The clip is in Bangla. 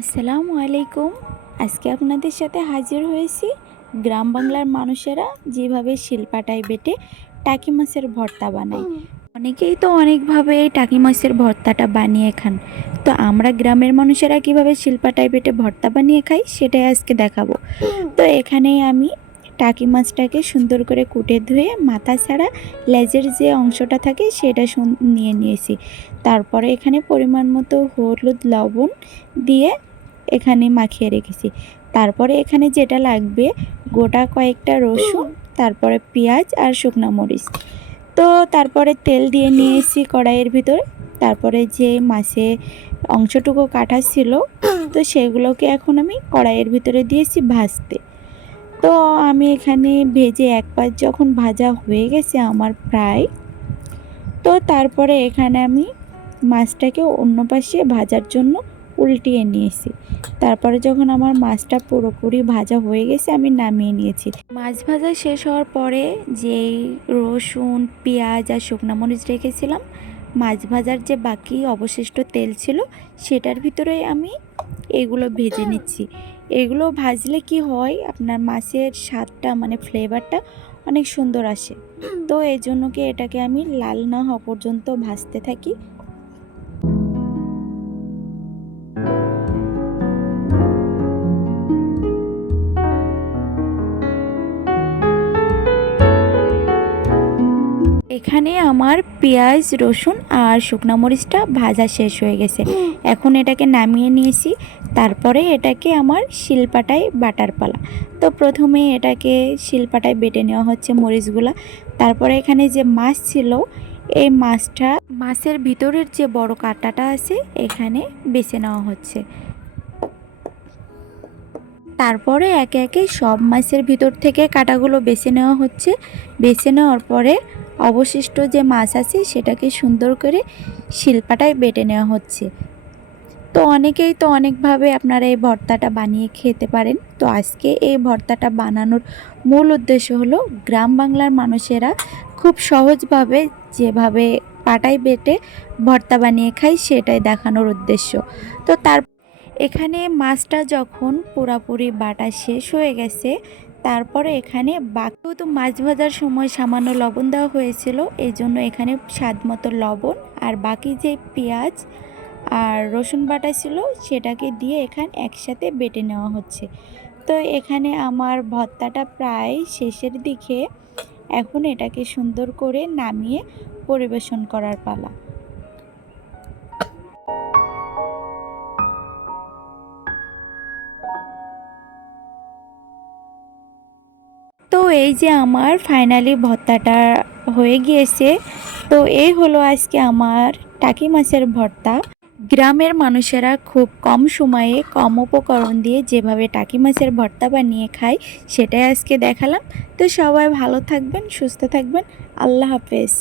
আসসালামু আলাইকুম। আজকে আপনাদের সাথে হাজির হয়েছি গ্রাম বাংলার মানুষেরা যেভাবে শিলপাটায় বেটে টাকি মাছের ভর্তা বানায়। অনেকেই তো অনেকভাবে এই টাকি মাছের ভর্তাটা বানিয়ে খান। তো আমরা গ্রামের মানুষেরা কীভাবে শিলপাটায় বেটে ভর্তা বানিয়ে খাই সেটাই আজকে দেখাবো। তো এখানেই আমি টাকি মাছটাকে সুন্দর করে কুটে ধুয়ে মাথা ছাড়া লেজের যে অংশটা থাকে সেটা নিয়ে নিয়েছি। তারপরে এখানে পরিমাণ মতো হলুদ লবণ দিয়ে এখানে মাখিয়ে রেখেছি। তারপরে এখানে যেটা লাগবে, গোটা কয়েকটা রসুন, তারপরে পেঁয়াজ আর শুকনো মরিচ। তো তারপরে তেল দিয়ে নিয়েছি কড়াইয়ের ভিতরে। তারপরে যে মাছে অংশটুকু কাটা ছিল, তো সেগুলোকে এখন আমি কড়াইয়ের ভিতরে দিয়েছি ভাজতে। তো আমি এখানে ভেজে এক পাশ যখন ভাজা হয়ে গেছে আমার প্রায়, তো তারপরে এখানে আমি মাছটাকে অন্য পাশে ভাজার জন্য উল্টিয়ে নিয়েছি। তারপরে যখন আমার মাছটা পুরোপুরি ভাজা হয়ে গেছে, আমি নামিয়ে নিয়েছি। মাছ ভাজা শেষ হওয়ার পরে যেই রসুন, পেঁয়াজ আর শুকনো মরিচ রেখেছিলাম, মাছ ভাজার যে বাকি অবশিষ্ট তেল ছিল, সেটার ভিতরে আমি এগুলো ভেজে নিচ্ছি। এগুলো ভাজলে কি হয়, আপনার মাছের স্বাদটা মানে ফ্লেভারটা অনেক সুন্দর আসে। তো এই জন্য কি এটাকে আমি লাল না হওয়া পর্যন্ত ভাজতে থাকি? এখানে আমার পেঁয়াজ, রসুন আর শুকনো মরিচটা ভাজা শেষ হয়ে গেছে। এখন এটাকে নামিয়ে নিয়েছি। তারপরে এটাকে আমার শিলপাটায় বাটার পালা। তো প্রথমে এটাকে শিলপাটায় বেটে নেওয়া হচ্ছে মরিচগুলা। তারপরে এখানে যে মাছ ছিল, এই মাছটা মাছের ভিতরের যে বড় কাঁটাটা আছে, এখানে বেছে নেওয়া হচ্ছে। তারপরে একে একে সব মাছের ভিতর থেকে কাঁটাগুলো বেছে নেওয়া হচ্ছে। বেছে নেওয়ার পরে অবশিষ্ট যে মাছ আছে সেটাকে সুন্দর করে শিল্পাটায় বেটে নেওয়া হচ্ছে। তো অনেকেই তো অনেকভাবে আপনারা এই ভর্তাটা বানিয়ে খেতে পারেন। তো আজকে এই ভর্তাটা বানানোর মূল উদ্দেশ্য হলো গ্রাম বাংলার মানুষেরা খুব সহজভাবে যেভাবে পাটায় বেটে ভর্তা বানিয়ে খায় সেটাই দেখানোর উদ্দেশ্য। তো তার এখানে মাছটা যখন পুরাপুরি বাটা শেষ হয়ে গেছে, তারপরে এখানে বাকিও তো মাছ ভাজার সময় সামান্য লবণ দেওয়া হয়েছিল এই জন্য এখানে স্বাদ মতো লবণ আর বাকি যে পেঁয়াজ আর রসুন বাটা ছিল, সেটাকে দিয়ে এখানে একসাথে বেটে নেওয়া হচ্ছে। তো এখানে আমার ভর্তাটা প্রায় শেষের দিকে, এখন এটাকে সুন্দর করে নামিয়ে পরিবেশন করার পালা। এই যে আমার ফাইনালি ভর্তাটা হয়ে গিয়েছে, তো এই হলো আজকে আমার টাকি মাছের ভর্তা। গ্রামের মানুষেরা খুব কম সময়ে, কম উপকরণ দিয়ে যেভাবে টাকি মাছের ভর্তা বানিয়ে খায়, সেটাই আজকে দেখালাম। তো সবাই ভালো থাকবেন, সুস্থ থাকবেন। আল্লাহ হাফেজ।